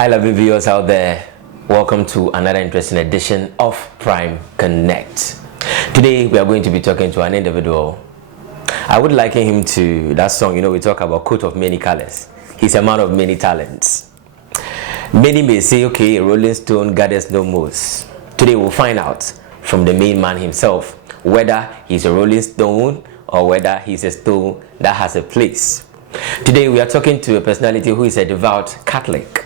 Hi, lovely viewers out there. Welcome to another interesting edition of Prime Connect. Today, we are going to be talking to an individual. I would liken him to that song, we talk about coat of many colors. He's a man of many talents. Many may say, okay, a rolling stone gathers no moss. Today, we'll find out from the main man himself whether he's a rolling stone or whether he's a stone that has a place. Today, we are talking to a personality who is a devout Catholic.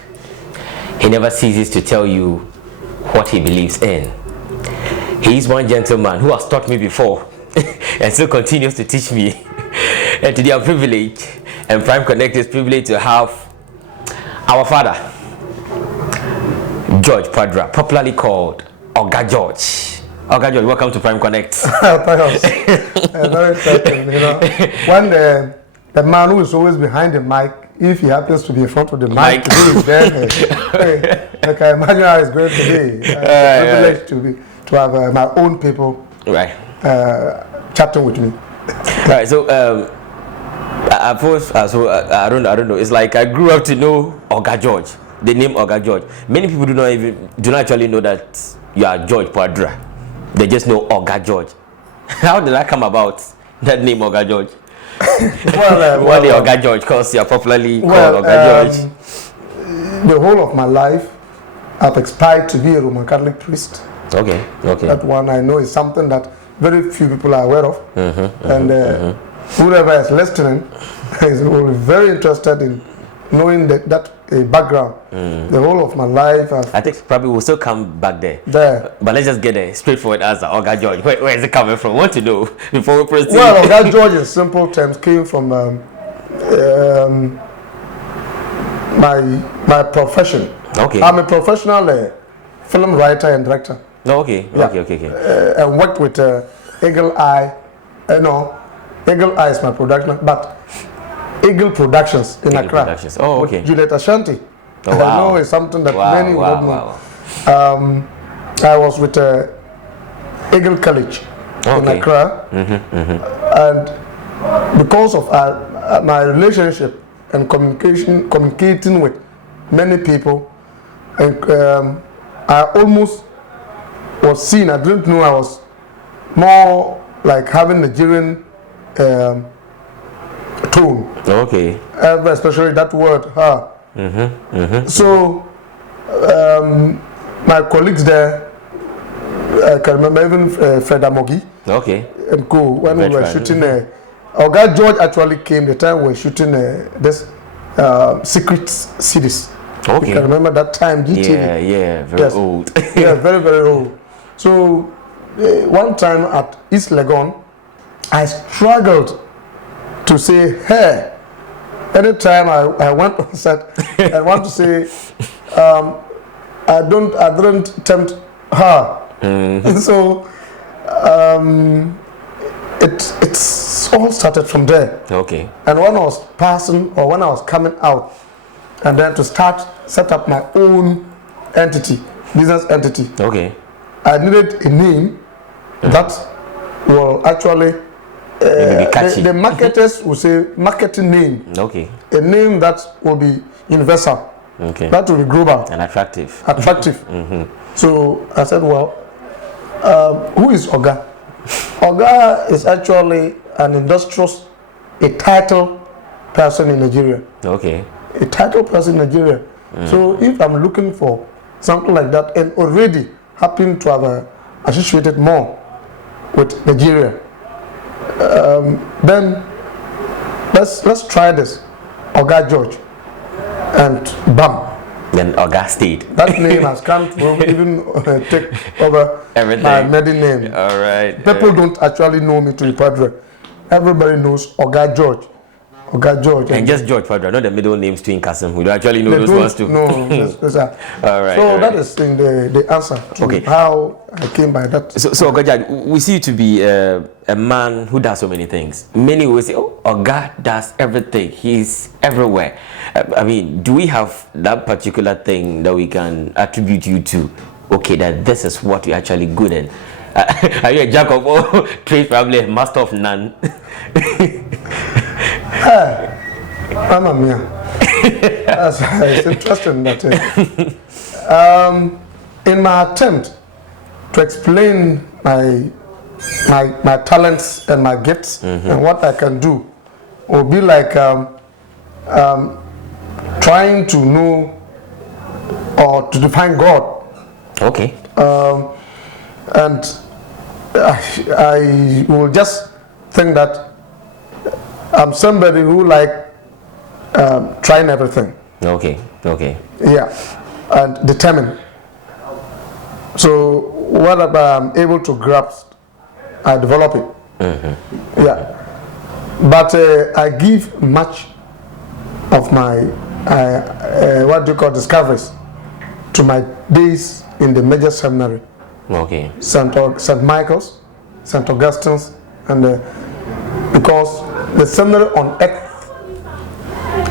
He never ceases to tell you what he believes in. He is one gentleman who has taught me before and still continues to teach me. And today I'm privileged, and Prime Connect is privileged to have our father, George Padra, popularly called Oga George. Oga George, welcome to Prime Connect. Thanks. Very exciting, When the man who is always behind the mic, if he happens to be in front of the mic, then I can imagine how it's going to be. It's a privilege to have my own people chatting with me. Right. So at first, I don't know. It's like I grew up to know Oga George, the name Oga George. Many people do not actually know that you are George Padra. They just know Oga George. How did that come about? That name Oga George. Why the Oga George? Because you are popularly called Oga George. The whole of my life, I've aspired to be a Roman Catholic priest. Okay. That one I know is something that very few people are aware of. Whoever is listening will be very interested in knowing that background. The whole of my life, I think probably we'll still come back there. But let's just get a straightforward answer. Oga George, where is it coming from? Want to know before we proceed? Well, Oga George in simple terms came from my profession. Okay. I'm a professional film writer and director. Okay. And worked with Eagle Eye. Eagle Eye is my production, but Eagle Productions in Accra. Productions. Oh, okay. Juliet Ashanti. Oh, wow. I know it's something that many would know. I was with Eagle College in Accra. And because of my relationship and communicating with many people, and I almost was seen. I didn't know I was more like having Nigerian tone. Okay. Especially that word, her. So, my colleagues there, I can remember even Fred Amogi. Okay. And co when we were shooting. Oga George actually came the time we were shooting this secret series. Okay. You can remember that time, GTV. Yeah, very old. Yeah, very, very old. So, one time at East Legon, I struggled to say hey. Anytime I went on set, I want to say I didn't tempt her. And so it's all started from there. Okay. And when I was passing or when I was coming out, and then to set up my own business entity. Okay. I needed a name that will actually the marketers will say marketing name. Okay. A name that will be universal. Okay. That will be global. And attractive. So I said, well, who is Oga? Oga is actually an industrious, a title person in Nigeria. Okay. A title person in Nigeria. So if I'm looking for something like that and already happen to have associated more with Nigeria, then let's try this, Oga George, and bam. Then Oga stayed. That name has come to even take over everything. My maiden name. All right. People don't actually know me to be Padre. Everybody knows Oga George. Oga George. And just George Padra, not the middle names to Inkasim. We don't actually know those ones too. No, all right. So that is in the answer to how I came by that. So Oga, we see you to be a man who does so many things. Many will say, oh, Oga does everything. He's everywhere. I mean, do we have that particular thing that we can attribute you to? Okay, that this is what you're actually good in. Are you a jack of all trades, probably a master of none? Mamma mia. It's interesting that in my attempt to explain my talents and my gifts and what I can do will be like trying to know or to define God. Okay. And I will just think that I'm somebody who trying everything. Okay. Okay. Yeah, and determined. So whatever I'm able to grasp, I develop it. Yeah, but I give much of my what do you call discoveries to my days in the major seminary. Okay. St. Michael's, St. Augustine's, and because the seminary on earth,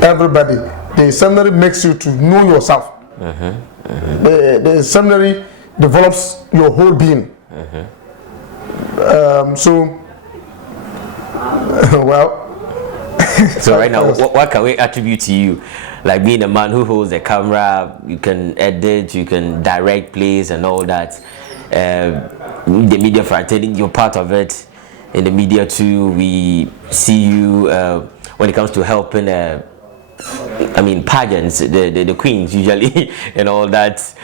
everybody, the seminary makes you to know yourself. The seminary develops your whole being. So, well. So right now, what can we attribute to you? Like being a man who holds a camera, you can edit, you can direct plays and all that. The media fraternity, you're part of it. In the media too, we see you when it comes to helping. Pageants, the queens usually, and all that.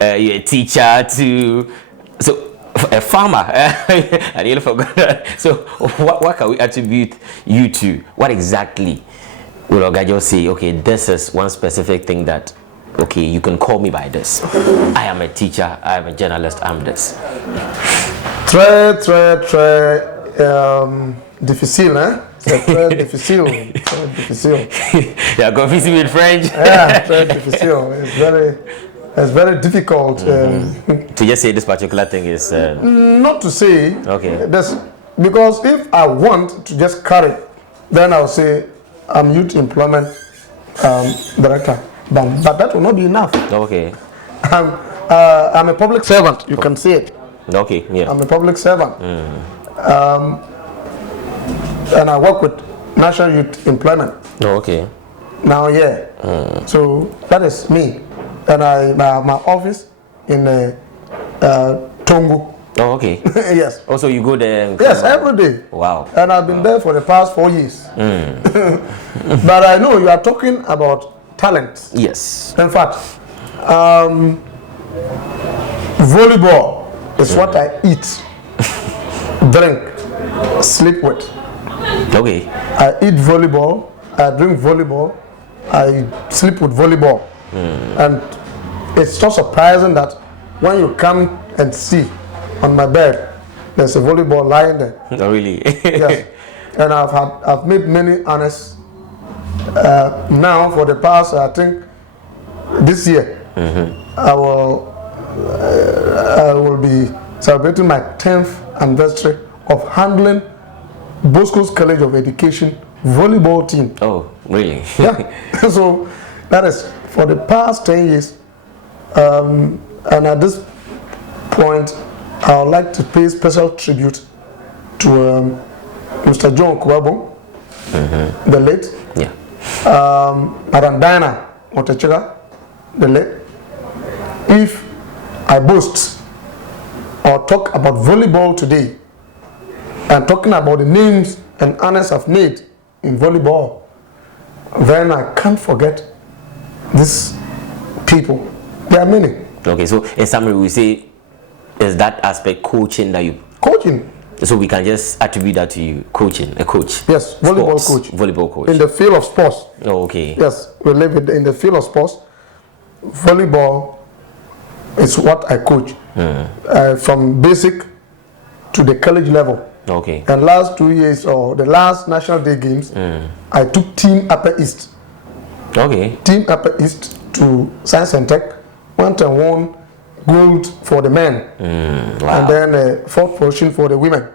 You're a teacher too. So a farmer. I nearly forgot that. So what can we attribute you to? What exactly will Ogajo say? Okay, this is one specific thing that. Okay, you can call me by this. I am a teacher, I am a journalist, I'm this. Très difficile, hein? C'est très difficile. Très difficile. You are confusing with French? Yeah, très difficile. It's very difficult. To just say this particular thing is... Not to say. Okay. Because if I want to just carry, then I'll say I'm youth employment director. But that will not be enough. Okay. I'm a public servant. You can see it. Okay. Yeah. I'm a public servant. And I work with National Youth Employment. Okay. Now, yeah. So that is me. And I have my office in Tongo. Oh, okay. Yes. Also, you go there? Yes, every day. Wow. And I've been there for the past 4 years. But I know you are talking about talent. Yes. In fact, volleyball is what I eat, drink, sleep with. Okay. I eat volleyball, I drink volleyball, I sleep with volleyball. And it's so surprising that when you come and see on my bed, there's a volleyball lying there. Oh, really? Yes. And I've made many honors. Now for the past, I think this year, I will be celebrating my 10th anniversary of handling Bosco's College of Education volleyball team. Oh, really? Yeah. So that is for the past 10 years. And at this point, I would like to pay special tribute to Mr. John Kwabo, the late. Yeah. Madam Diana Otechega, the late. If I boast or talk about volleyball today and talking about the names and honors I've made in volleyball, then I can't forget these people. There are many. Okay, so in summary, we say is that aspect coaching that you... Coaching. So we can just attribute that to you, coaching, a coach. Yes, volleyball sports, coach. Volleyball coach. In the field of sports. Oh, okay. Yes, we live in the field of sports. Volleyball is what I coach. From basic to the college level. Okay. And last 2 years, or the last National Day Games, I took Team Upper East. Okay. Team Upper East to Science and Tech, went and won gold for the men, wow. and then fourth position for the women.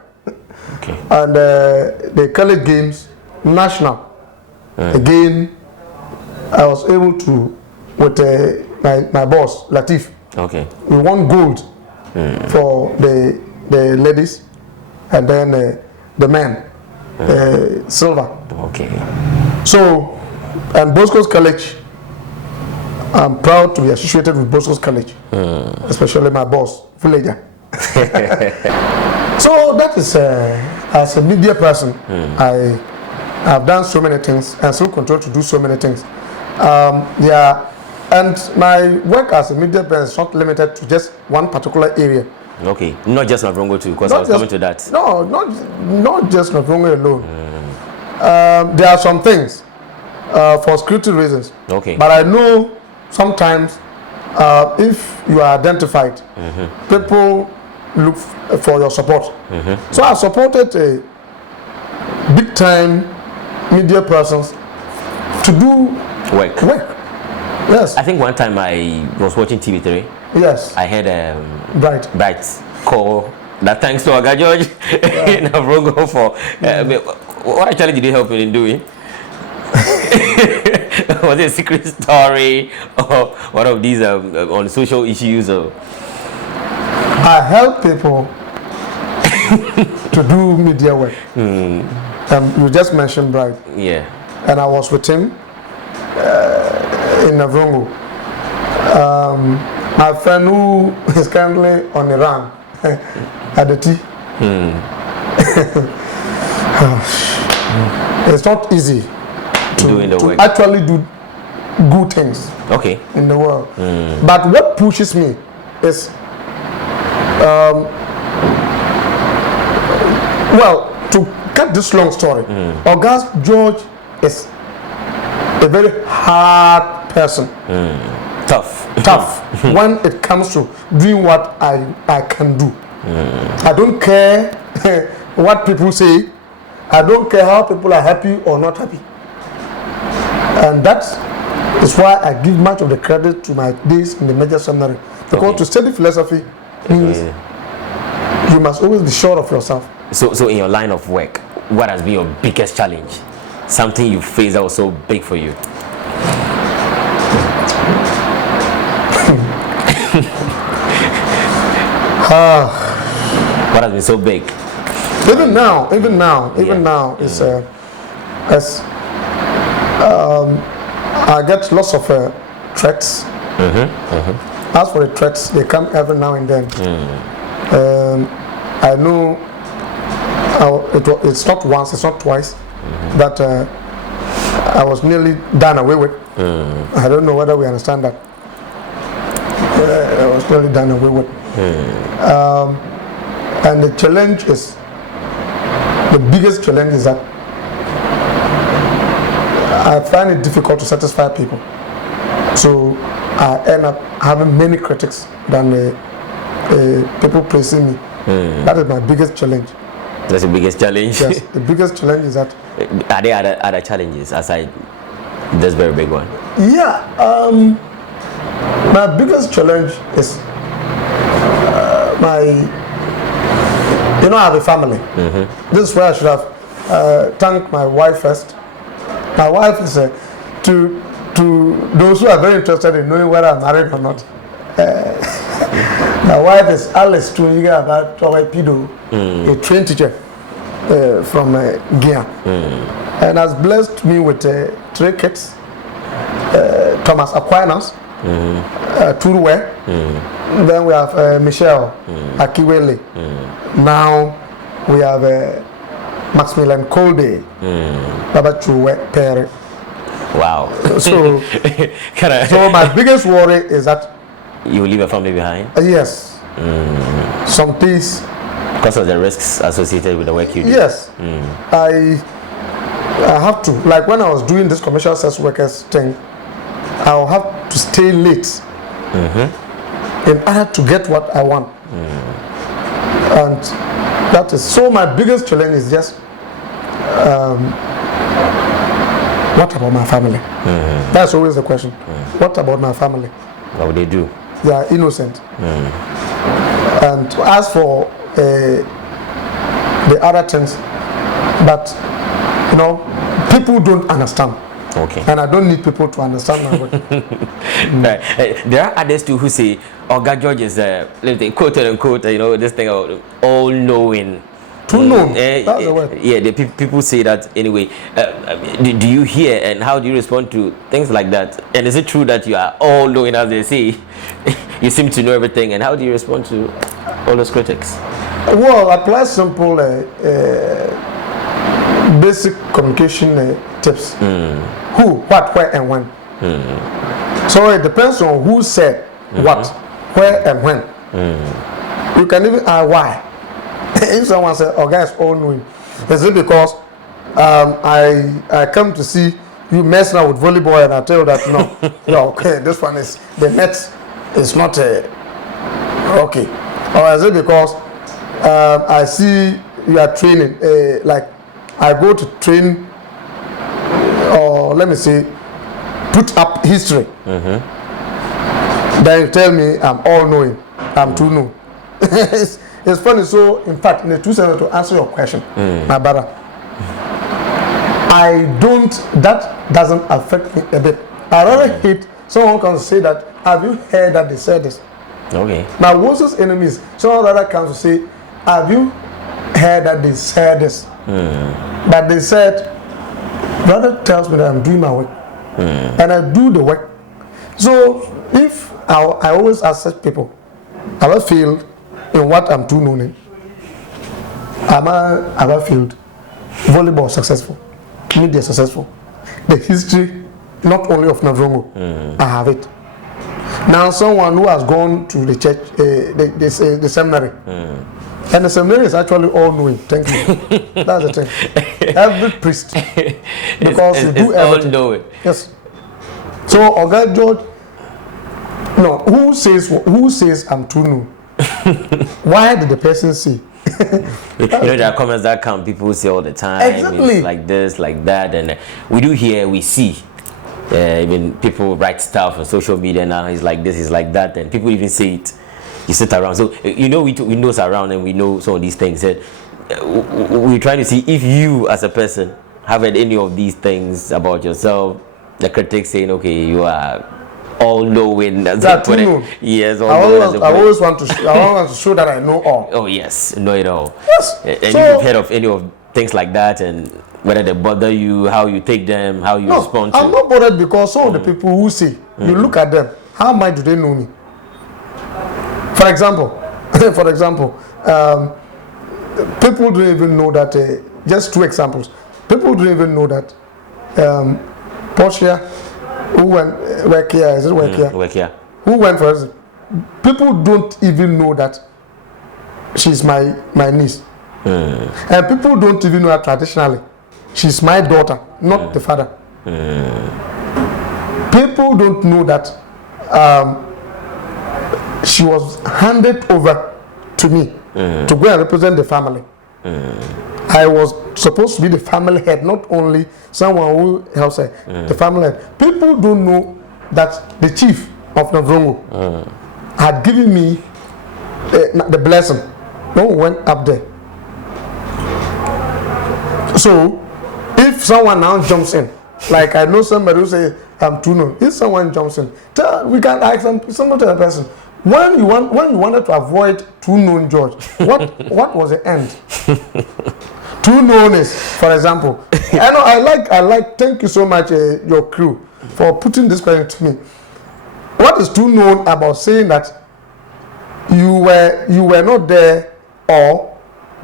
Okay. And the college games, national. Again, I was able to, with my boss, Latif. Okay. We won gold for the ladies, and then the men, silver. Okay. So, and Bosco's College I'm proud to be associated with Bosco's College, especially my boss, Villager. So that is, as a media person, I have done so many things and still continue to do so many things. And my work as a media person is not limited to just one particular area. Okay, not just Navrongo too, because I was coming to that. No, not just Navrongo alone. There are some things for security reasons. Okay. But I know sometimes if you are identified, people look for your support. So I supported a big time media persons to do work. Yes. I think one time I was watching TV3. Yes. I heard Bright call that thanks to Oga George in Navrongo for what actually did you help in doing? Was it a secret story or one of these on social issues? Or? I help people to do media work. You just mentioned Bright. Yeah. And I was with him in Navrongo. My friend who is currently on the run at the T. It's not easy to actually do good things in the world. But what pushes me is, to cut this long story, August George is a very hard person. Tough when it comes to doing what I can do. I don't care what people say. I don't care how people are happy or not happy. And that is why I give much of the credit to my days in the major seminary. Because to study philosophy means you must always be sure of yourself. So in your line of work, what has been your biggest challenge? Something you faced that was so big for you? What has been so big? Even now, is as I get lots of threats. As for the threats, they come every now and then. I know it's not once, it's not twice that I was nearly done away with. I don't know whether we understand that. I was nearly done away with. And the challenge is, the biggest challenge is that I find it difficult to satisfy people. So I end up having many critics than people praising me. That is my biggest challenge. That's the biggest challenge? Yes, the biggest challenge is that. Are there other challenges aside this very big one? Yeah, my biggest challenge is I have a family. This is where I should have thanked my wife first. My wife is to those who are very interested in knowing whether I'm married or not. My wife is Alice Tuniga about Pido, a trained teacher from Gia, and has blessed me with 3 kids. Thomas Aquinas, Turuwe. Then we have Michelle Akiwele. Now we have Maximilian Kolde, Baba Chuwe Pere. Wow. So my biggest worry is that you will leave a family behind? Yes. Some peace. Because of the risks associated with the work you do? Yes. I have to, like when I was doing this commercial sex workers thing, I'll have to stay late in order to get what I want. And that is, so my biggest challenge is just what about my family? That's always the question. What about my family? What would they do? They are innocent. And as for the other things, but people don't understand. Okay. And I don't need people to understand my work. There are others too who say Oga George is quote unquote, this thing of all-knowing Too known. That's the word. Yeah, people say that anyway. Do you hear and how do you respond to things like that? And is it true that you are all knowing, as they say? You seem to know everything. And how do you respond to all those critics? Well, apply simple basic communication tips. Who, what, where, and when. So it depends on who said what, where, and when. You can even ask why. If someone says, "Oh, guys, all knowing," is it because I come to see you messing up with volleyball, and I tell you that no, okay, this one is the net is not okay, or is it because I see you are training, like I go to train, or let me say, put up history. Then you tell me I'm all knowing, I'm too known. It's funny. So, in fact, in the 2 seconds to answer your question, my brother, that doesn't affect me a bit. I rather hate someone can say that, have you heard that they said this? Okay. My worst enemies, someone rather comes to say, have you heard that they said this? But they said, brother tells me that I'm doing my work, and I do the work. So, if I always ask such people, have I failed in what I'm too known in? Have I failed? Volleyball successful, media successful. The history, not only of Navrongo, I have it. Now, someone who has gone to the church, the seminary, and the seminary is actually all knowing. Thank you. That's the thing. Every priest, because you do everything. All knowing. Yes. So, Oga George, no, who says I'm too known? Why did the person say? There are comments that come, people say all the time. Exactly. It's like this, like that, and we do hear, we see. Even people write stuff on social media now. It's like this, it's like that, and people even say it. You sit around, so we know around, and we know some of these things. And we're trying to see if you, as a person, have heard any of these things about yourself. The critics saying, "Okay, you are all knowing." That you know. Yes, I always want to show that I know all. Oh yes, know it all. Yes. And So, you've heard of any of things like that, and whether they bother you, how you take them, how you respond to. I'm not bothered because some of the people who say, you look at them, how much do they know me? For example, people don't even know that. Just 2 examples. People don't even know that Portia, who went work here, is it work here? Work here. Who went for us? People don't even know that she's my niece. And people don't even know her traditionally. She's my daughter, not the father. People don't know that she was handed over to me to go and represent the family. I was supposed to be the family head, not only someone who helps her, the family head. People don't know that the chief of Navrongo had given me the blessing when we went up there. So, if someone now jumps in, like I know somebody who says, I'm too known. If someone jumps in, we can ask someone to the person, when you wanted to avoid too known George, what was the end? Too known is, for example, I like. Thank you so much, your crew, for putting this question to me. What is too known about saying that you were not there, or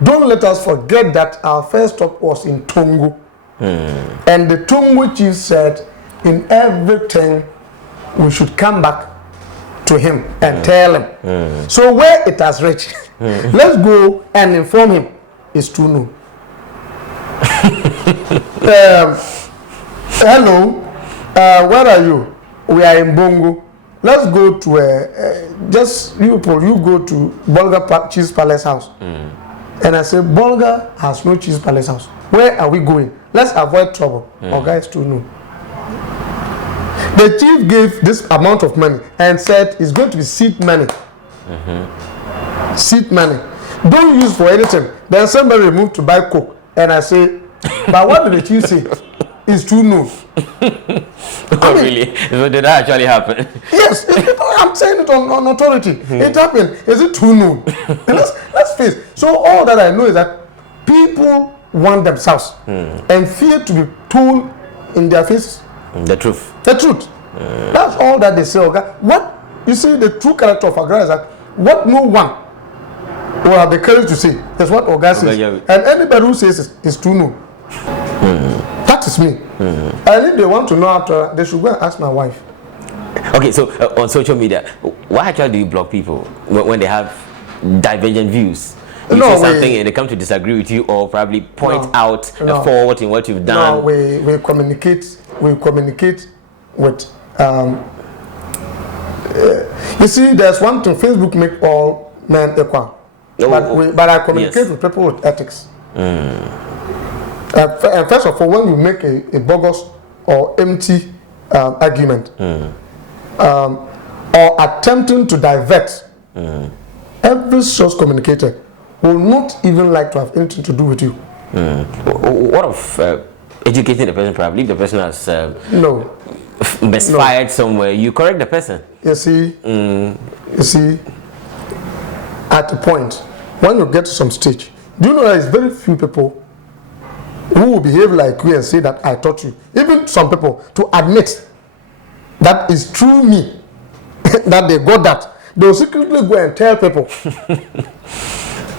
don't let us forget that our first stop was in Tongo, and the Tongo chief said, in everything we should come back to him and tell him. So where it has reached, let's go and inform him. It's too known. Hello, where are you? We are in Bongo. Let's go to just you go to Bolga Cheese Palace House. And I say, Bolga has no Cheese Palace House. Where are we going? Let's avoid trouble. Our guys too know. The chief gave this amount of money and said it's going to be seed money. Seed money. Don't use for anything. Then somebody removed to buy coke. And I say, but what did the chief say? It's too known. Really? So did that actually happen? Yes, I'm saying it on authority. It happened. Is it too known? Let's face. So all that I know is that people want themselves and fear to be told in their faces the truth. The truth. That's all that they say, Oga. What you see, the true character of Oga is that what no one will have the courage to say is what Oga says, and anybody who says is true no. That is me. And if they want to know after, they should go and ask my wife. Okay, so on social media, why actually do you block people when they have divergent views? You say something and they come to disagree with you, or probably point out a fault in what you've done. No, we communicate. We communicate with. You see, there's one thing. Facebook make all men equal, but I communicate with people with ethics. First of all, when you make a bogus or empty argument, or attempting to divert, every source communicator will not even like to have anything to do with you. What of educating the person? Probably if the person has misfired somewhere, you correct the person. You see, at a point when you get to some stage, do you know there is very few people who will behave like you and say that I taught you. Even some people to admit that is true me, that they got that, they will secretly go and tell people.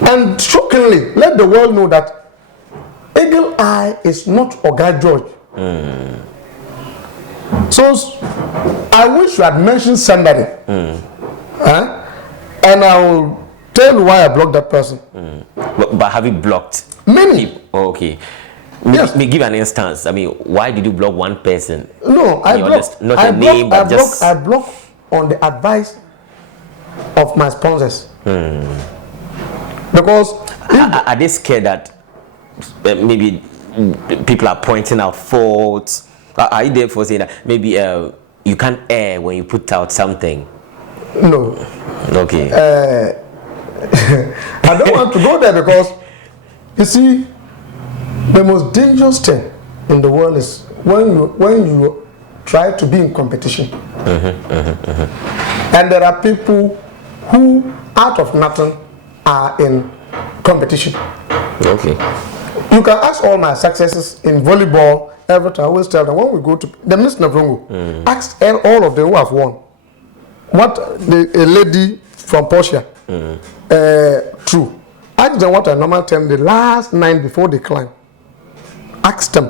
And shockingly, let the world know that Eagle Eye is not Oga George. So I wish you had mentioned somebody, and I will tell you why I blocked that person. But have you blocked many people? Oh, okay. Yes. Me give an instance. I mean, why did you block one person? No, I blocked. Not a name, but just. I blocked on the advice of my sponsors. Because are they scared that maybe people are pointing out faults? Are you therefore saying that maybe you can't err when you put out something? No. Okay. I don't want to go there because you see, the most dangerous thing in the world is when you try to be in competition. And there are people who, out of nothing, are in competition. Okay. You can ask all my successes in volleyball. Every time I always tell them when we go to the Miss Navrongo, ask all of them who have won. What a lady from Portia, true. Ask them what I normally tell them the last 9 before they climb. Ask them.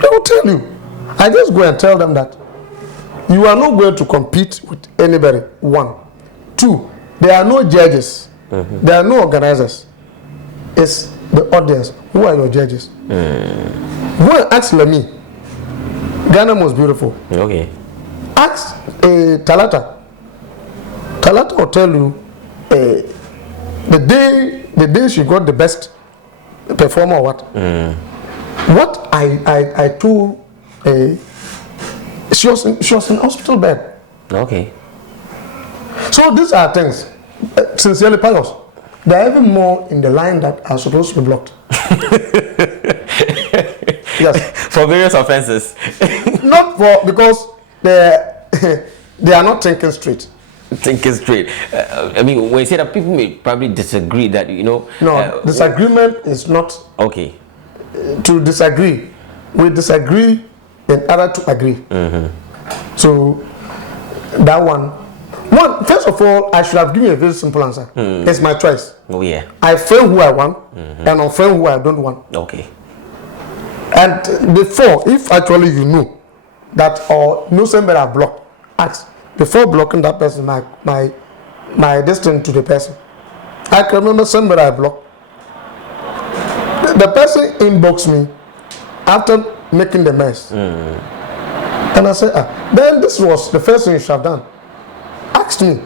They will tell you. I just go and tell them that you are not going to compete with anybody. 1. 2. There are no judges. There are no organizers. It's the audience. Who are your judges? Go and ask Lemi. Ghana most beautiful. Okay. Ask Talata. Talata will tell you the day she got the best performer or what. What I told she was in hospital bed. Okay. So these are things sincerely pious. There are even more in the line that are supposed to be blocked. Yes. For various offenses. Not for because they are not thinking straight. Thinking straight. I mean, when you say that, people may probably disagree that, you know. No, disagreement is not. Okay. To disagree, we disagree in order to agree. So that one, first of all, I should have given a very simple answer. It's my choice. Oh yeah. I friend who I want and unfriend who I don't want. Okay. And before, if actually you know that or know somebody I blocked, ask before blocking that person my distance to the person. I can remember somebody I blocked. The person inboxed me after making the mess. And I said, then this was the first thing you should have done. Asked me.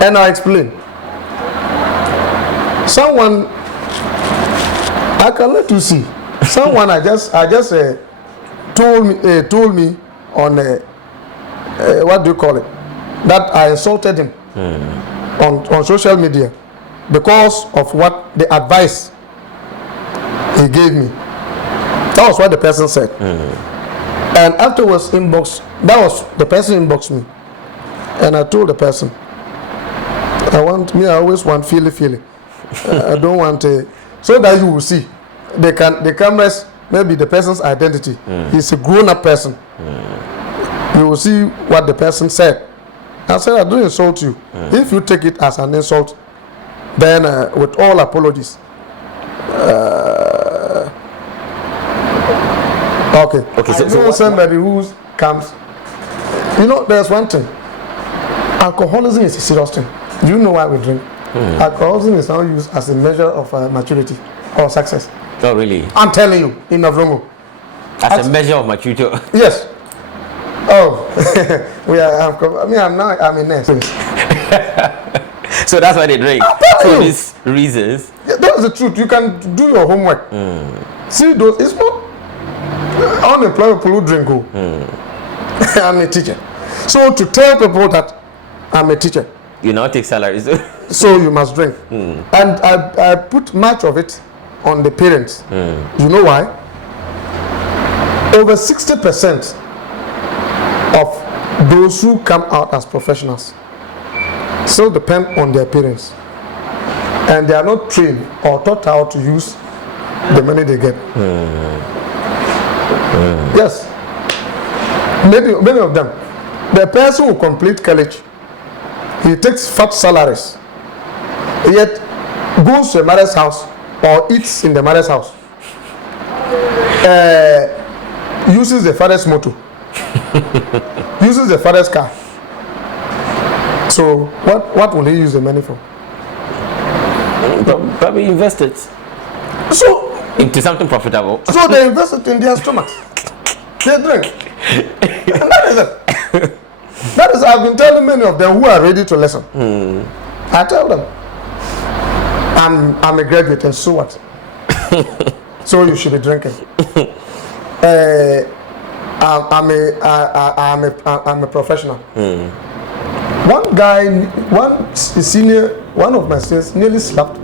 And I explained. Someone, I can let you see. Someone I just told me on what do you call it? That I insulted him on social media because of what the advice he gave me. That was what the person said. And afterwards that was the person inboxed me. And I told the person, I always want feely. I don't want so that you will see. The cameras, maybe the person's identity. He's a grown-up person. You will see what the person said. I said, I don't insult you. If you take it as an insult, then with all apologies. Okay. So I know somebody who comes. You know, there's one thing. Alcoholism is a serious thing. Do you know why we drink? Alcoholism is now used as a measure of maturity or success. Oh, really? I'm telling you, in Navrongo. As a measure of maturity? Yes. Oh, I'm in nurse. So that's why they drink. For these reasons. Yeah, that is the truth. You can do your homework. See those. It's not unemployed people who drink. I'm a teacher. So to tell people that I'm a teacher, you now take salaries. So you must drink. And I put much of it on the parents. You know why? Over 60% of those who come out as professionals still depend on their parents, and they are not trained or taught how to use the money they get. Yes, many of them. The person who complete college, he takes fat salaries, yet goes to a mother's house or eats in the mother's house, uses the father's motor, uses the father's car. So what will he use the money for? Probably invest it. So into something profitable. So they invest it in their stomachs. They drink. And that is it. That is, I've been telling many of them who are ready to listen. I tell them, I'm a graduate, and so what? So you should be drinking. I'm a professional. One guy, one of my seniors nearly slapped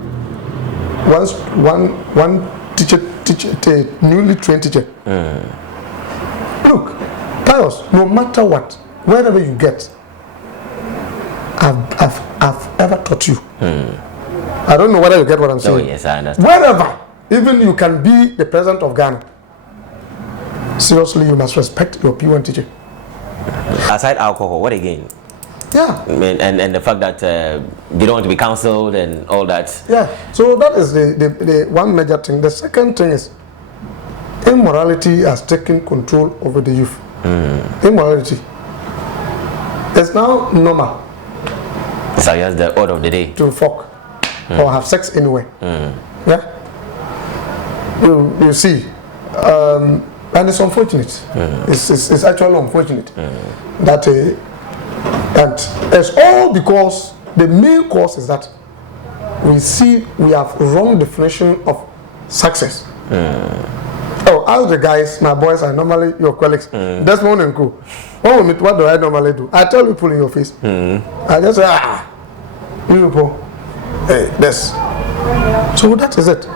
one teacher, newly trained teacher. Look, Pius, no matter what, wherever you get, I've ever taught you. I don't know whether you get what I'm saying. Oh yes, I understand. Wherever, even you can be the president of Ghana. Seriously, you must respect your P1 teacher. Aside alcohol, what again? Yeah. And the fact that they don't want to be counseled and all that. Yeah. So that is the one major thing. The second thing is immorality has taken control over the youth. Immorality. It's now normal. So that's the order of the day. To fuck or have sex anywhere. Yeah. You see. And it's unfortunate. It's actually unfortunate that and it's all because the main cause is that we have wrong definition of success. Oh, ask the guys, my boys are normally your colleagues. That's one and cool. When we meet, what do I normally do? I tell people in your face. I just say, you people, hey, this. So that is it.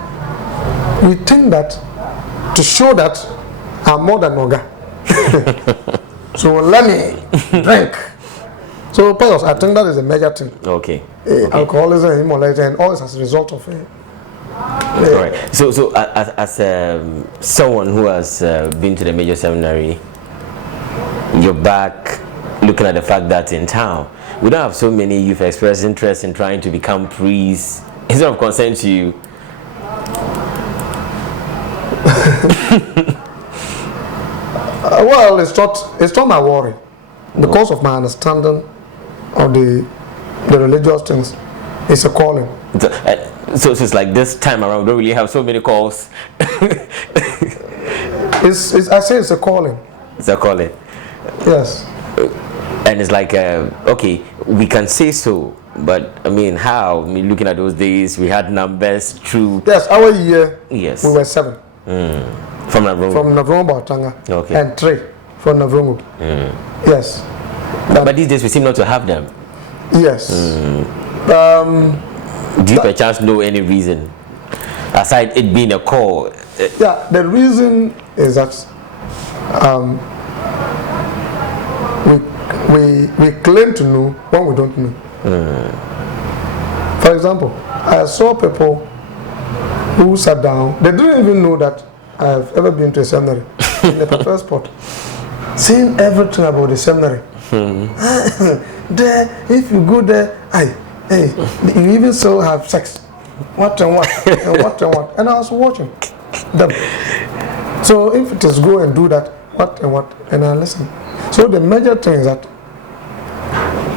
We think that to show that I'm more than Noga. So let me drink. So, Pius, I think that is a major thing. Okay. Alcoholism, immorality, and all is as a result of it. All right. So as someone who has been to the major seminary, you're back looking at the fact that in town we don't have so many youth express interest in trying to become priests. Is it of concern to you? Well, it's not my worry because of my understanding of the religious things. It's a calling. So it's like this time around, we don't really have so many calls. I say it's a calling. It's a calling. Yes. And it's like, okay, we can say so, but I mean, how? I mean, looking at those days, we had numbers through. Yes, our year. Yes. We were 7. From Navrongo. From Navrongo, Tanga. Okay. And 3 from Navrongo. Yes. But these days we seem not to have them. Yes. Do you perchance know any reason aside it being a call? Yeah, the reason is that we claim to know when we don't know. For example, I saw people who sat down. They didn't even know that I've ever been to a seminary in the first spot. Saying everything about the seminary. There, if you go there, hey, you even still have sex. What and what, and what and what. And I was watching them. So if it is go and do that, what and what, and I listen. So the major thing is that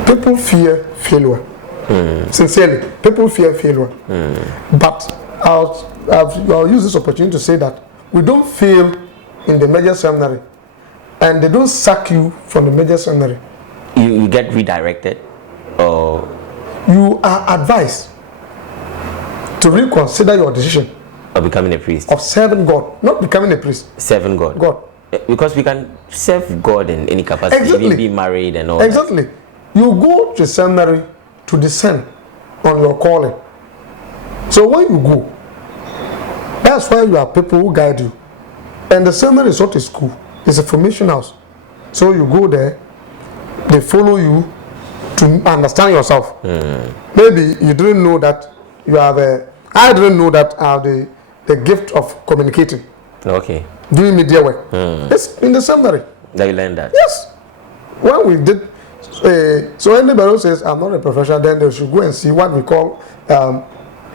people fear failure. Sincerely, people fear failure. But I'll use this opportunity to say that we don't fail in the major seminary, and they don't sack you from the major seminary. You get redirected, or you are advised to reconsider your decision of becoming a priest, of serving God, not becoming a priest. Serving God. God. Because we can serve God in any capacity, exactly. Even be married and all. Exactly. That. You go to seminary to descend on your calling. So when you go, that's why you have people who guide you. And the seminary is not a school; it's a formation house. So you go there, they follow you to understand yourself. Maybe you didn't know that you have I didn't know that I have the gift of communicating. Okay. Doing media work. It's in the seminary. That you learned that? Yes. When we did, so anybody who says I'm not a professional, then they should go and see what we call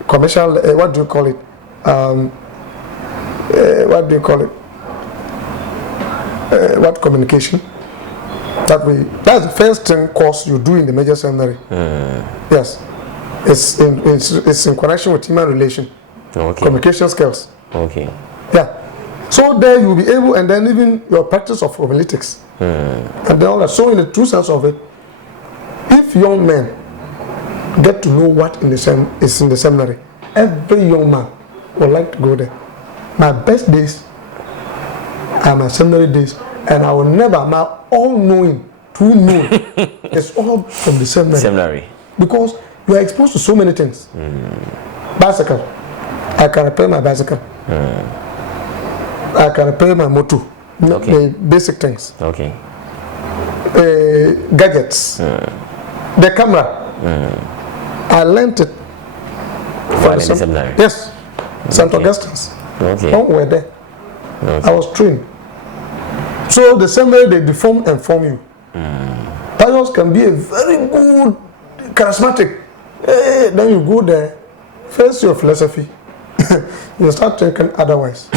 commercial. What do you call it? What do you call it? What communication? That's the first thing course you do in the major seminary. Yes. It's in connection with human relation. Okay. Communication skills. Okay. Yeah. So there you'll be able, and then even your practice of homiletics. And then all that. So in the true sense of it, if young men get to know what is in the seminary, every young man would like to go there. My best days are my seminary days, and I will never, my all-knowing, too known, it's all from the seminary. Because you are exposed to so many things. Bicycle, I can repair my bicycle. I can repair my motor. Okay. The basic things. Okay. Gadgets. The camera. I learned it from the seminary. Yes. St. Augustine's. Okay. When we were there. Okay. I was trained. So the seminary, they deform and form you. Pious can be a very good, charismatic. Then you go there, first your philosophy, you start thinking otherwise.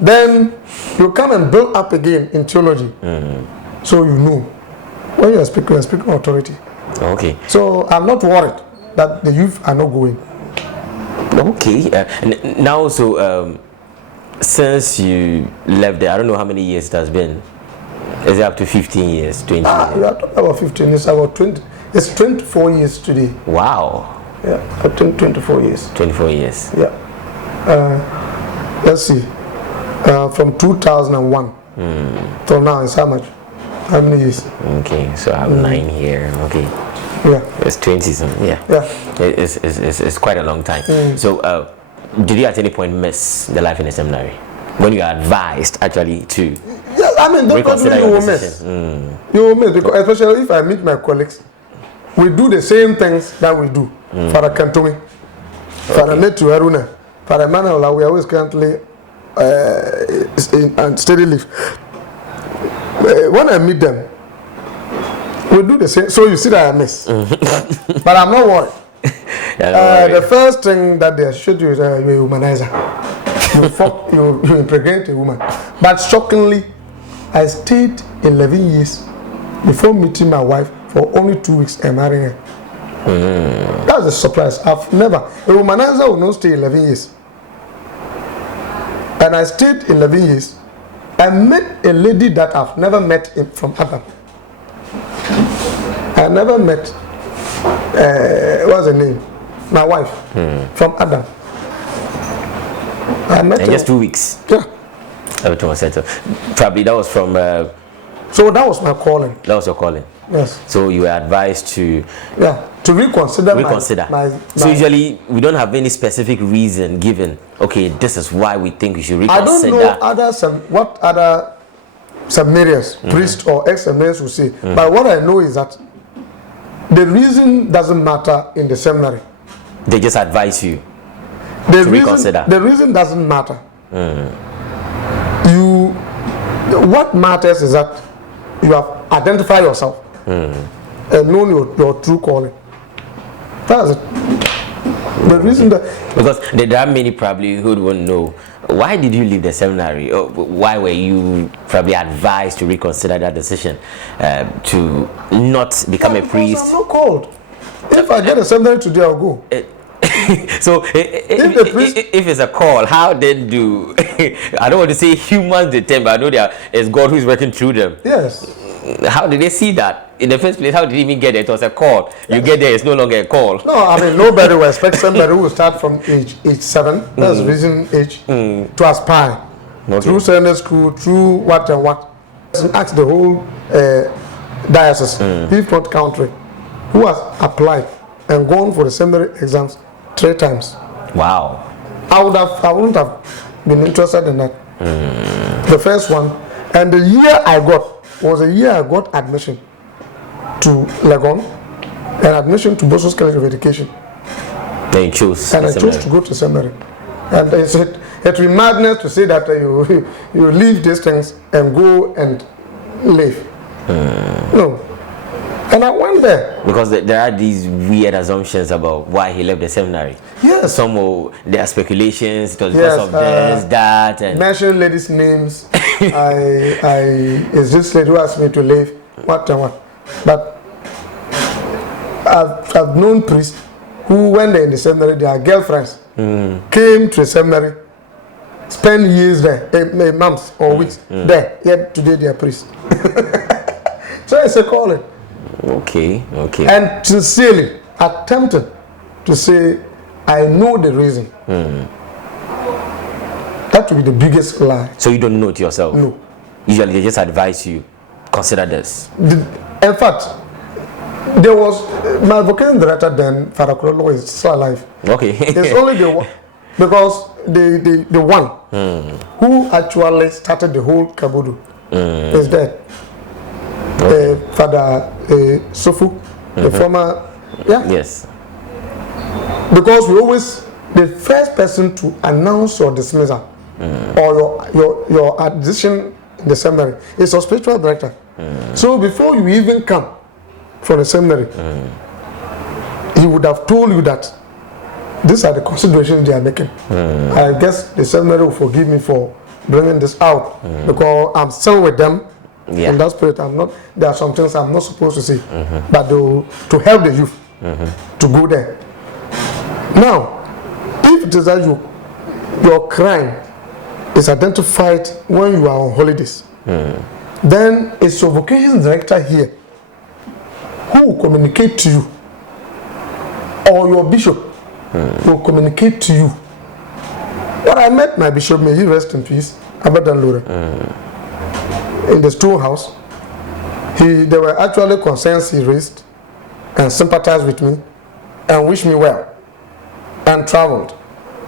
Then you come and build up again in theology. So you know when you are speaking authority. Okay. So I'm not worried that the youth are not going. Okay. Now, so since you left there, I don't know how many years it has been. Is it up to 15 years, 20 years? You are talking about 15 years, about 20. It's 24 years today. Wow. Yeah, I think 24 years. 24 years. Yeah. Let's see. From 2001 till now, it's how much? How many years? Okay, so I have 9 here. Okay. Yeah. It's 20 something. Yeah. Yeah. It's quite a long time. So, did you at any point miss the life in the seminary when you are advised actually to? Yeah, I mean, definitely you will miss. You will miss, because especially if I meet my colleagues, we do the same things that we do. Father Kantumi, Father Metu Haruna, Father Manuel, we are always currently in steady leave. When I meet them, we do the same. So you see that I miss, but I'm not worried. The first thing that they should do is you're a humanizer. You impregnate a woman. But shockingly, I stayed 11 years before meeting my wife for only 2 weeks and marrying her. That's a surprise. I've never. A womanizer will not stay 11 years. And I stayed 11 years. I met a lady that I've never met from Adam. I never met, what's her name? My wife from Adam. I met in her. just 2 weeks. Yeah. Everything was settled. Probably that was from. So that was my calling. That was your calling. Yes. So you were advised to. Yeah. To reconsider. So usually we don't have any specific reason given. Okay, this is why we think we should reconsider. I don't know what other seminarians, priests or ex-seminarians will say. But what I know is that the reason doesn't matter in the seminary. They just advise you. to reconsider? The reason doesn't matter. What matters is that you have identified yourself and known your true calling. That's it. The reason that because there are many probably who won't know, why did you leave the seminary? Or why were you probably advised to reconsider that decision to not become a priest? I'm not called. If I get a seminary today, I'll go. So if it's a call, how then do I don't want to say humans determine, but I know it's God who is working through them. Yes. How did they see that in the first place? How did they even get there? It was a call. You get there, it's no longer a call. No, I mean nobody will expect somebody who will start from age 7. That's reason age to aspire through Sunday school, through what and what. Ask the whole diocese, if not country, who has applied and gone for the seminary exams 3 times. Wow. I wouldn't have been interested in that. The first one, and the year I got was a year I got admission to Legon and admission to Boso's College of Education. Then you chose. And I chose to go to seminary. And it would be madness to say that you leave these things and go and live. No. And I went there. Because there are these weird assumptions about why he left the seminary. Yes. There are speculations, it was because of this, that, and mention ladies' names. Is this lady who asked me to leave? What and what? But I've known priests who, when they're in the seminary, their girlfriends came to the seminary, spend years there, months or weeks there, yet today they are priests. So it's a calling. Okay. And sincerely attempted to say, I know the reason. That would be the biggest lie. So you don't know it yourself? No. Usually they just advise you, consider this. In fact, there was my vocation director then, Father Kurolo, is still alive. Okay. It's only the one, because the one who actually started the whole Kabudu is dead. Okay. Father Sofu, the former, Yes. Because we always, the first person to announce your dismissal or your admission in the seminary is your spiritual director. So before you even come from the seminary, he would have told you that these are the considerations they are making. I guess the seminary will forgive me for bringing this out because I'm still with them. In that spirit, there are some things I'm not supposed to say, but to help the youth to go there. Now, if it is that your crime is identified when you are on holidays, then it's your vocation director here who will communicate to you, or your bishop will communicate to you. But I met my bishop, may he rest in peace, Abadan Lure, in the storehouse. There were actually concerns he raised and sympathized with me and wished me well and traveled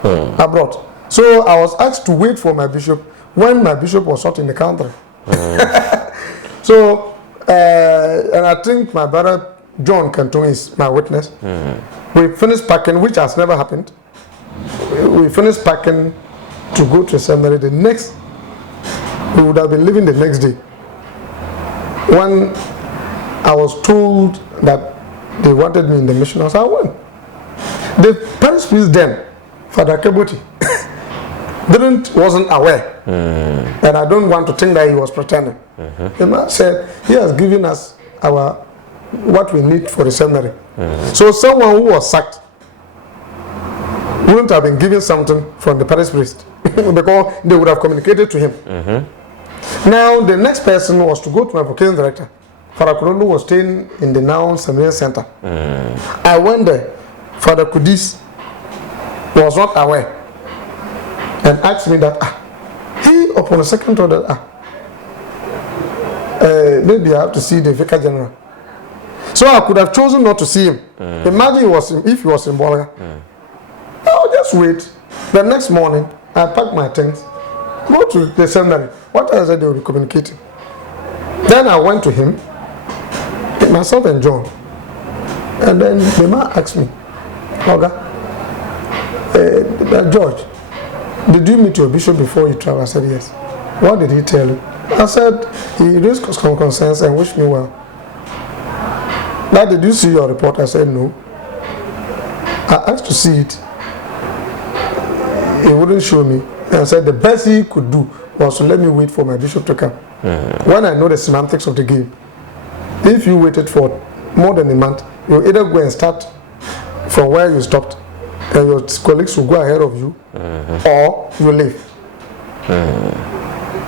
abroad. So I was asked to wait for my bishop when my bishop was not in the country. So, and I think my brother John Canton is my witness. We finished packing, which has never happened. We finished packing to go to seminary. We would have been leaving the next day. When I was told that they wanted me in the mission house, I went. The parish priest then, Father Keboti, wasn't aware. And I don't want to think that he was pretending. The man said, he has given us what we need for the seminary. So someone who was sacked wouldn't have been given something from the parish priest because they would have communicated to him. Now the next person was to go to my vocation director. Father Kurolo was staying in the now seminary center. I went there. Father Kudis was not aware and asked me that he upon a second thought that maybe I have to see the Vicar General. So I could have chosen not to see him. Imagine if he was in Bolga. I'll just wait. The next morning, I packed my things, go to the seminary. What I said they will be communicating. Then I went to him, myself and John. And then the man asked me, Oga, George, did you meet your bishop before you travel? I said, yes. What did he tell you? I said, he raised some concerns and wished me well. Now, did you see your report? I said, no. I asked to see it. He wouldn't show me. And I said, the best he could do was to let me wait for my bishop to come. When I know the semantics of the game, if you waited for more than a month, you either go and start from where you stopped, and your colleagues will go ahead of you, or you leave.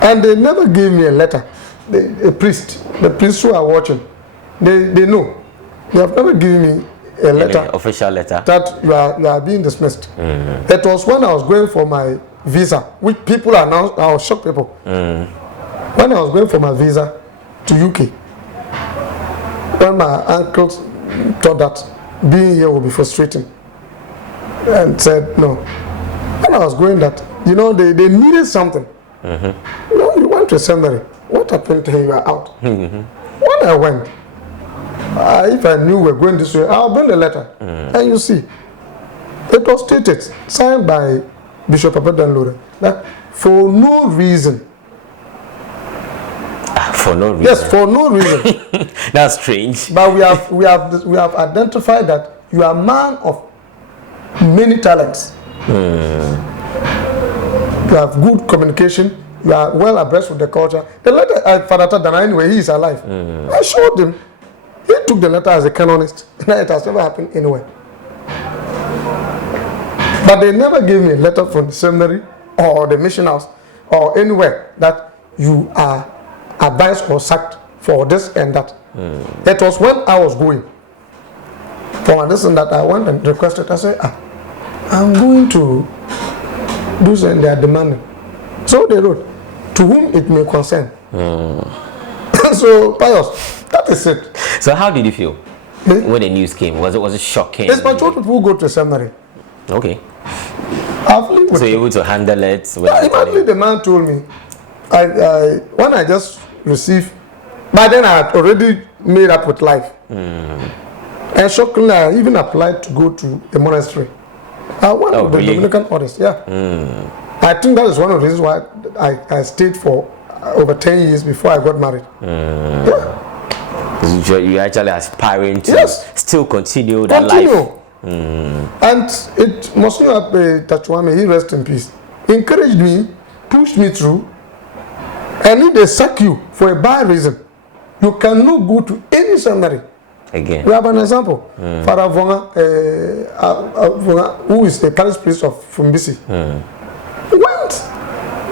And they never gave me a letter. The priests who are watching, they know. They have never given me a letter, an official letter, that you are being dismissed. It was when I was going for my visa, which people announced, I was shocked people. When I was going for my visa to UK, when my uncle thought that being here would be frustrating, and said no. When I was going that, they needed something. You went to seminary. What happened to him? You are out. When I went, if I knew we were going this way, I'll bring the letter. And you see, it was stated, signed by Bishop Abadan that for no reason. For no reason. Yes, for no reason. That's strange. But we have identified that you are a man of many talents. You have good communication. You are well abreast with the culture. The letter, Father Tadana, anyway, he is alive. I showed him. He took the letter as a canonist. It has never happened anywhere. But they never gave me a letter from the seminary or the mission house or anywhere that you are advised or sacked for this and that. It was when I was going for this and that, I went and requested. I said, I'm going to do something they are demanding. So they wrote, to whom it may concern. So, Pius, that is it. So how did you feel when the news came? Was it shocking? It's majority people who go to seminary. Okay. So you're able to handle it? Immediately the man told me, when I just received, by then I had already made up with life. And shockingly, I even applied to go to a monastery. I went to the Dominican orders, yeah. I think that is one of the reasons why I stayed for over 10 years before I got married. Yeah. You're actually aspiring to still continue that life. And it must not be Tachuame, he rest in peace, encouraged me, pushed me through. And if they sack you for a bad reason, you cannot go to any seminary. Again. We have an example. Father Vonga, who is the parish priest of Fumbisi, went.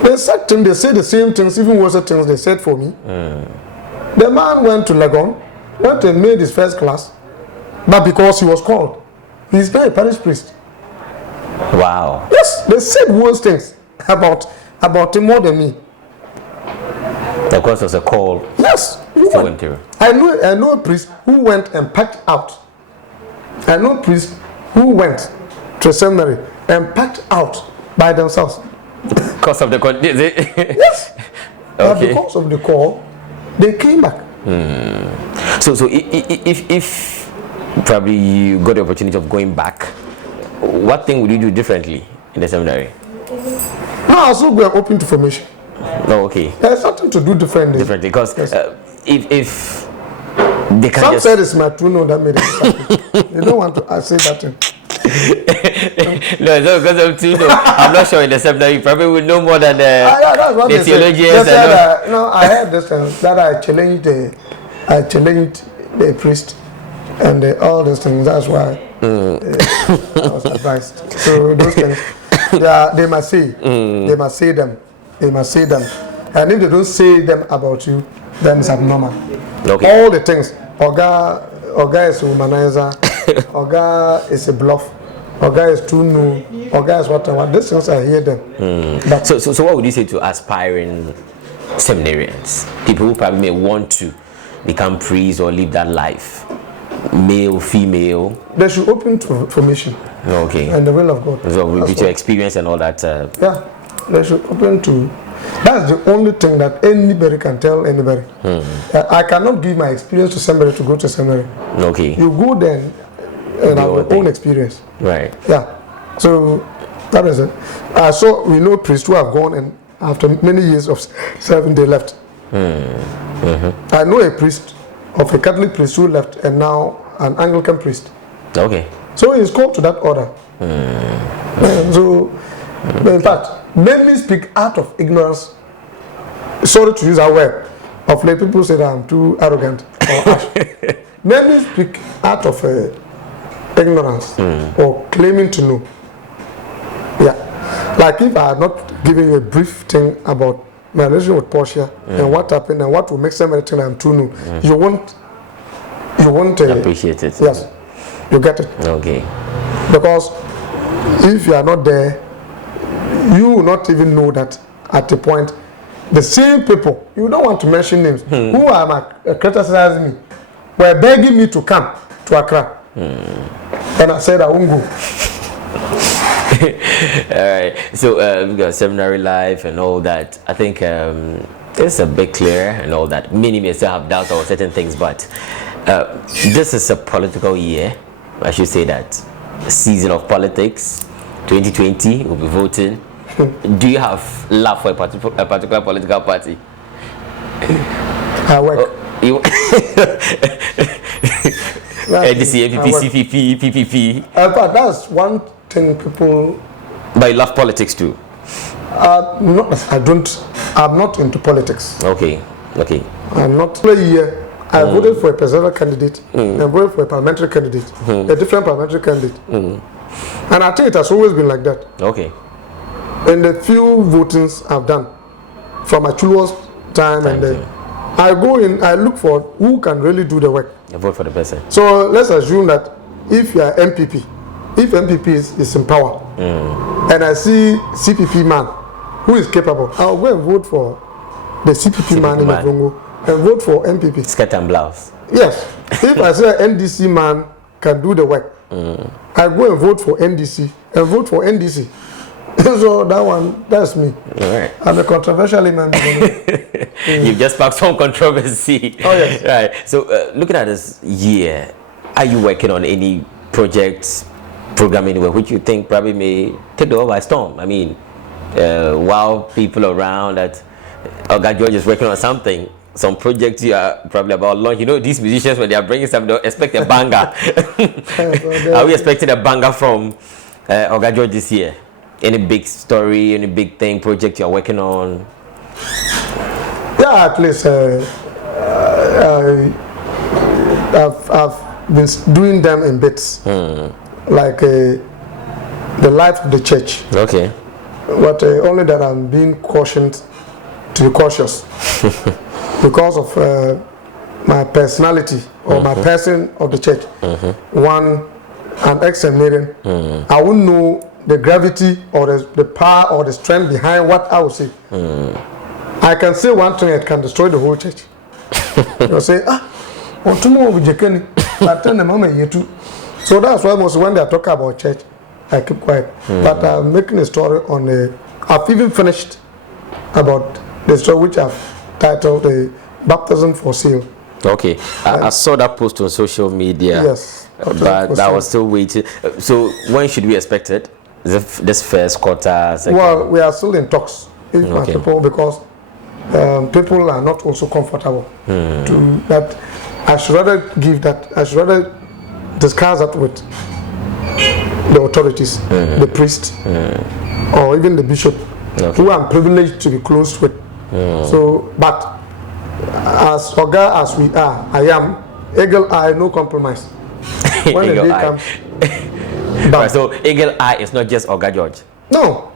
They sacked him, they said the same things, even worse things they said for me. The man went to Legon, went and made his first class, but because he was called, he's not a parish priest. Wow. Yes, they said worse things about him more than me. Of course, there's a call. Yes. I know a priest who went and packed out. I know a priest who went to a seminary and packed out by themselves. Because of the call? Yes. But because of the call, they came back. So if probably you got the opportunity of going back, what thing would you do differently in the seminary? No, I also go open to formation. No, okay. There's something to do differently. Because if they can some said it's my true no that made it. They don't want to say that thing. No, it's not because of true no. I'm not sure in the seminary you probably would know more than the theologians. I heard this that I challenged the priest and all those things. That's why I was advised. So those things, they must say. They must say them. They must say them. And if they don't say them about you, then it's abnormal. Okay. All the things. Oga is a womanizer. Oga is a bluff. Oga is too new. Oga is whatever. These things, I hear them. But so what would you say to aspiring seminarians? People who probably may want to become priests or live that life? Male, female? They should open to formation. Okay. And the will of God. So with your experience and all that. Yeah. They should open to. That's the only thing that anybody can tell anybody. I cannot give my experience to somebody to go to seminary. Okay. You go there and have your own experience. Right. Yeah. So That is it. So we know priests who have gone, and after many years of serving, they left. I know a priest of a Catholic priest who left, and now an Anglican priest. Okay. So he's called to that order. So, in fact, let me speak out of ignorance. Sorry to use that word. Of late, people say that I'm too arrogant or harsh. Let me speak out of ignorance or claiming to know. Yeah. Like if I had not given you a brief thing about my relationship with Portia and what happened and what will make somebody think I'm too new, you won't appreciate it. Yes. You get it. Okay. Because if you are not there, you will not even know that at the point, the same people, you don't want to mention names, who are criticizing me, were begging me to come to Accra. And I said I won't go. All right. So we've got seminary life and all that. I think it's a bit clear and all that. Many may still have doubts about certain things, but this is a political year. I should say that. A season of politics. 2020, we'll be voting. Do you have love for a particular political party? I work. You NDC, APP, CPP, PPP. But that's one thing people. But you love politics too. No, I'm not into politics. Okay. I'm not. A year, I voted for a presidential candidate and voted for a parliamentary candidate, a different parliamentary candidate. And I think it has always been like that. Okay. In the few votings I've done, from my Chulo's time, I go in, I look for who can really do the work. You vote for the person. So let's assume that if you are MPP, if MPP is in power, and I see CPP man who is capable, I'll go and vote for the CPP man in Congo and vote for MPP. Skirt and blouse. Yes. If I say NDC man can do the work, I go and vote for NDC and vote for NDC. So that's me. All right. I'm a controversial man. You've just sparked some controversy. Oh yes. Right. So looking at this year, are you working on any projects, program anywhere which you think probably may take the world by storm? I mean, while people around that Oga George is working on something, some projects you are probably about launch. You know, these musicians when they are bringing stuff, they expect a banger. Are we expecting a banger from Oga George this year? Any big story, any big thing, project you're working on? Yeah, at least I've been doing them in bits, like the life of the church. Okay. But only that I'm being cautioned to be cautious because of my personality or my person of the church. One, an Ex Seminarian, I wouldn't know the gravity or the power or the strength behind what I will say. I can say one thing that can destroy the whole church. You'll say, on tomorrow we jekeni, but then the moment you too. So that's why most when they are talking about church, I keep quiet. But I'm making a story on I've even finished about the story which I've titled the Baptism for Sale. Okay, I saw that post on social media. Yes. But I was still waiting. So when should we expect it? This first quarter? Second? Well, we are still in talks with my people because people are not also comfortable to that. I should rather discuss that with the authorities, the priest, or even the bishop, who I'm privileged to be close with. So, but as Oga as we are, I am eagle eye, no compromise. When the day comes. Right, so Eagle Eye is not just Oga George. No.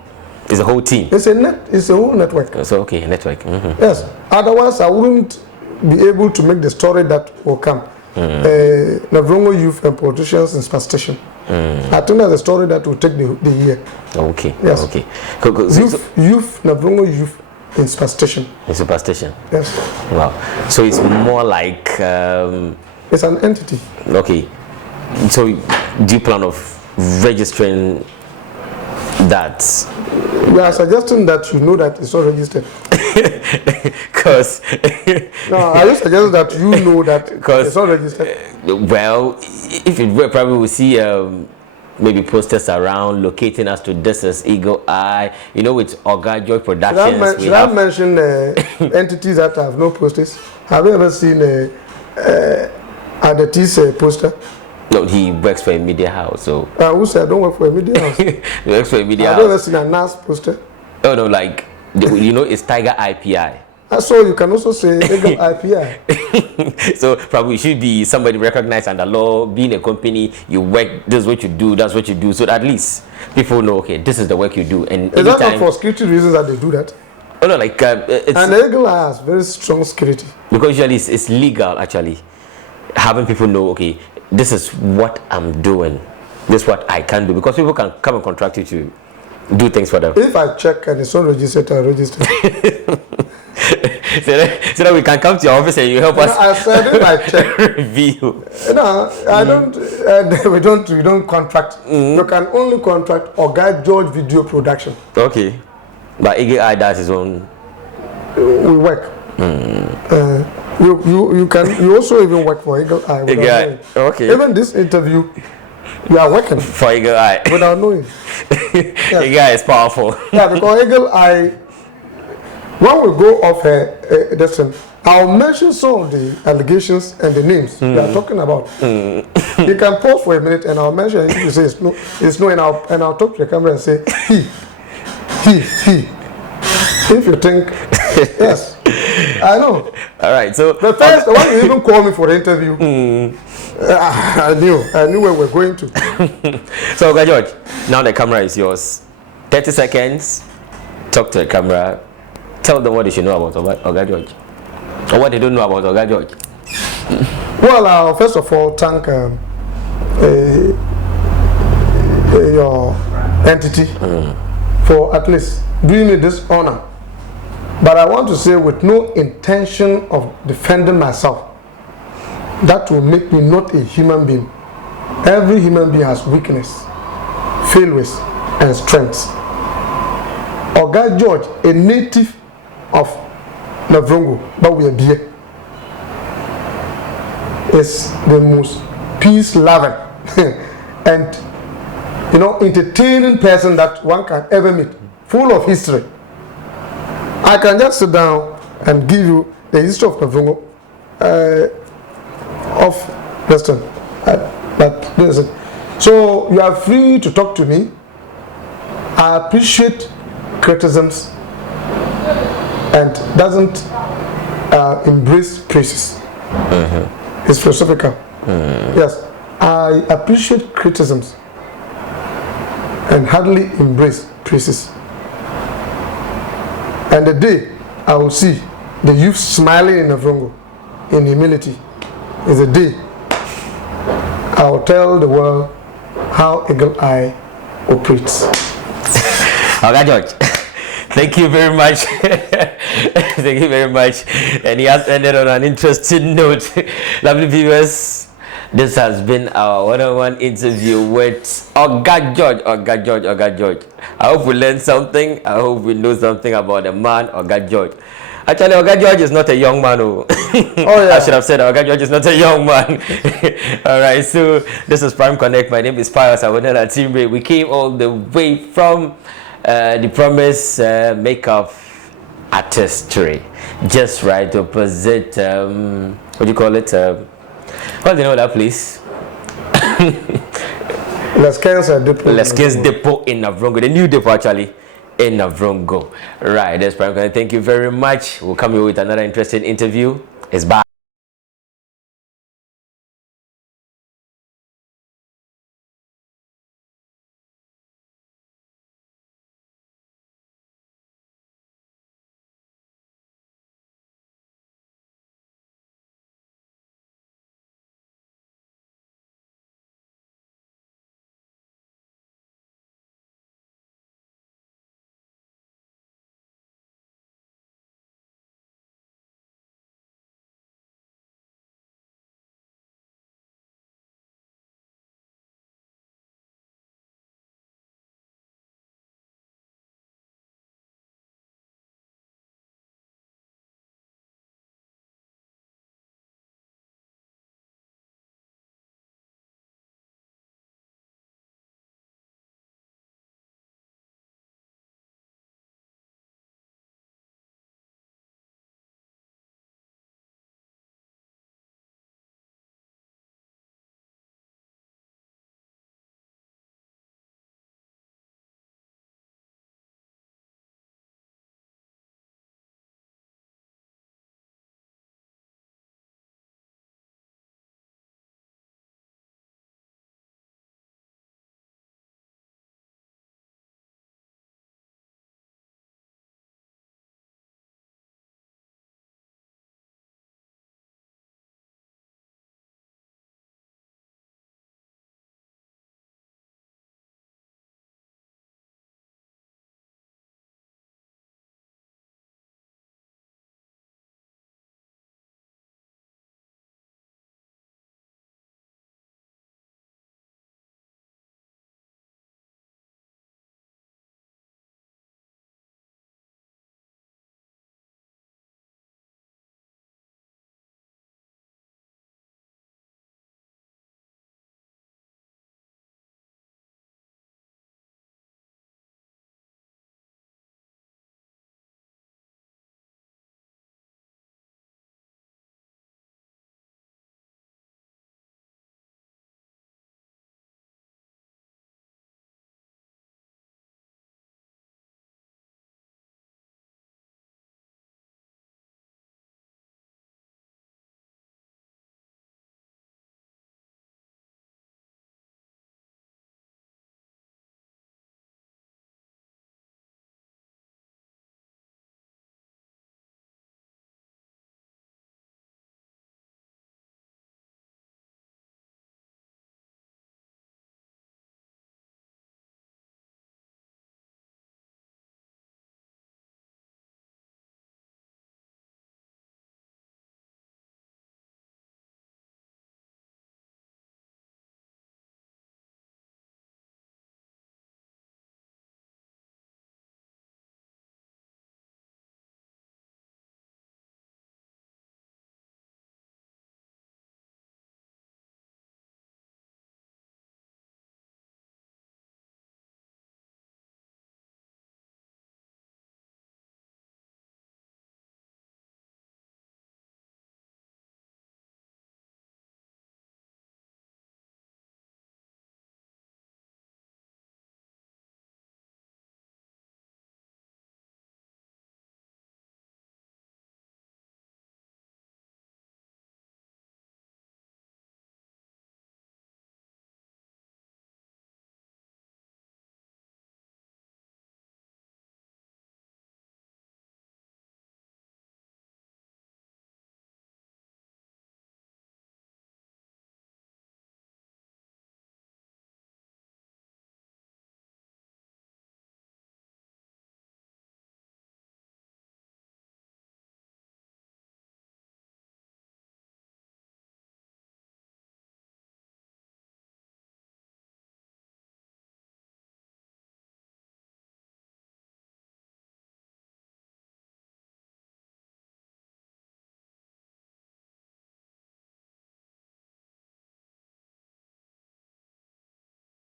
It's a whole team. It's a whole network. So okay, network. Yes. Otherwise, I wouldn't be able to make the story that will come. Navrongo youth and politicians in superstition. I think that's a story that will take the year. Okay. Yes. Okay. Youth, Navrongo youth in superstition. In superstition. Yes. Wow. So it's more like. It's an entity. Okay. So do you plan of registering that? We are suggesting that you know that it's not registered. Because no, I just suggest that you know that it's not registered. Well, if it were, probably we'll see maybe posters around locating us to this is Eagle Eye, you know, with Oga Joy Productions. Should I mention entities that have no posters? Have you ever seen Adetis poster? No, he works for a media house. So who said I don't work for a media house? He works for a media house. Have you ever seen a NAS poster? Oh no, like you know, it's Tiger IPI. So you can also say Eagle IPI. So probably should be somebody recognized under law, being a company, you work, this is what you do, that's what you do. So at least people know, okay, this is the work you do. And is that not for security reasons that they do that? Oh no, like it's, and the Eagle Eye has very strong security. Because usually it's legal actually. Having people know, okay, this is what I'm doing, this is what I can do, because people can come and contract you to do things for them. If I check and it's not registered, I register. so that we can come to your office and you help us. I said if I check review. No, I don't. We don't contract. You can only contract Oga George Video Production. Okay, but Eagle Eye does his own. We work. You also even work for Eagle Eye. Eagle Eye. Okay. Even this interview, you are working for Eagle Eye without knowing. Yes. Eagle Eye is powerful. Yeah, because Eagle Eye, when we go off this one, I'll mention some of the allegations and the names we are talking about. You can pause for a minute and I'll mention if you say it's no, and I'll talk to the camera and say he. If you think yes, I know. All right, so the first when you even call me for the interview, I knew where we're going to. So Oga George, now the camera is yours. 30 seconds. Talk to the camera. Tell them what they should know about Oga George, or what they don't know about Oga George. Well, I'll first of all thank your entity for at least doing me this honor. But I want to say, with no intention of defending myself, that will make me not a human being. Every human being has weakness, failures, and strengths. Oga George, a native of Navrongo, but we are here, is the most peace-loving and entertaining person that one can ever meet, full of history. I can just sit down and give you the history of Navrongo, of Western. But this is it. So you are free to talk to me. I appreciate criticisms and doesn't embrace praises. It's philosophical. Yes, I appreciate criticisms and hardly embrace praises. And the day I will see the youth smiling in Navrongo in humility is the day I will tell the world how Eagle Eye operates. Oga George, thank you very much. Thank you very much. And he has ended on an interesting note. Lovely viewers, this has been our one-on-one interview with Oga George. I hope we learned something. I hope we know something about the man, Oga George. Actually, Oga George is not a young man. Oh yeah. I should have said Oga George is not a young man. All right, so this is Prime Connect. My name is Pius. I was at Team. We came all the way from the Promise Makeup Artistry, just right opposite. What do you call it? What's the name of that place? Leskens Depot in Navrongo. The new depot actually in Navrongo. Right, that's Prime Connect. Thank you very much. We'll come here with another interesting interview. It's bye.